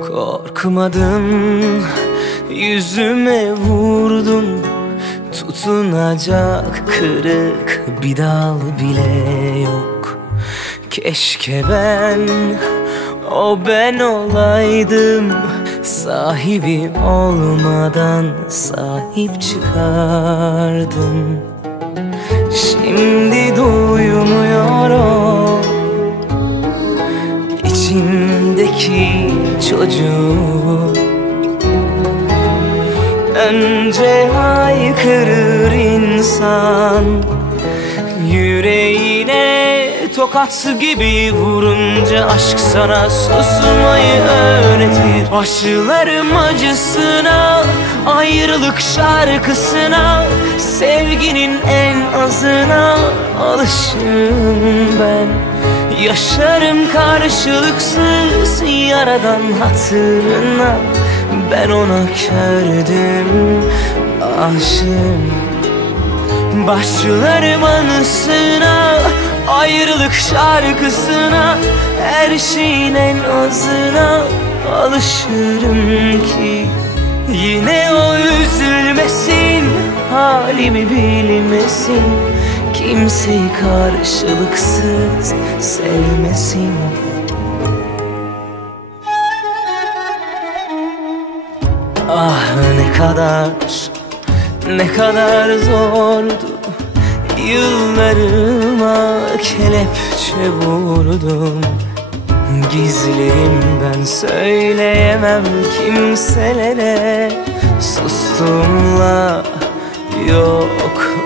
Korkmadım yüzüme vurdun. Tutunacak kırık bir dal bile yok. Keşke ben o ben olaydım. Sahibi olmadan sahip çıkardım içimdeki çocuğu. Önce haykırır insan Yüreğine tokat gibi vurunca Aşk sana susmayı öğretir. Başlarım acısına Ayrılık şarkısına Sevginin en azına Alışım ben Yaşarım karşılıksız Yaradan hatırına. Ben ona kördüm Aşığım. Başlarım anısına Ayrılık şarkısına. Her şeyin en azına Alışırım ki. Yine o üzülmesin Halimi bilmesin Kimseyi karşılıksız sevmesin. Ah ne kadar ne kadar zordu. Yıllarıma kelepçe vurdum. Gizlerim söyleyemem kimselere. Sustumla yok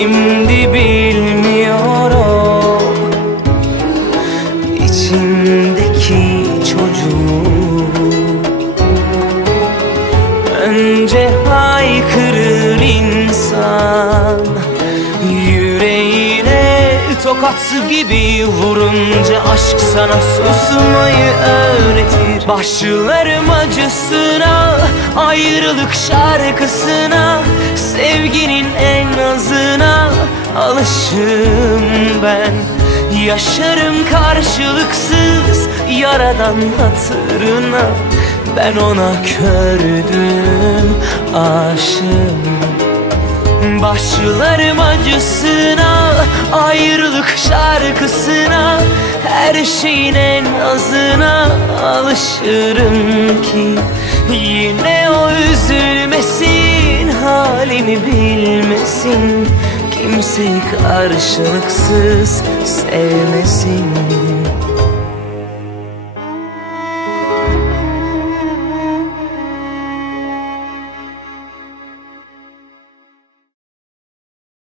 Şimdi bilmiyorum. İçimdeki çocuğu Önce haykırır insan tokat gibi vurunca Aşk sana susmayı öğretir. Başlarım acısına Ayrılık şarkısına Sevginin en azına Alışım ben. Yaşarım karşılıksız Yaradan hatırına ben ona kördüm aşığım Başlarım acısına Ayrılık şarkısına Her şeyin en azına Alışırım ki Yine o üzülmesin Halimi bilmesin Kimseyi karşılıksız sevmesin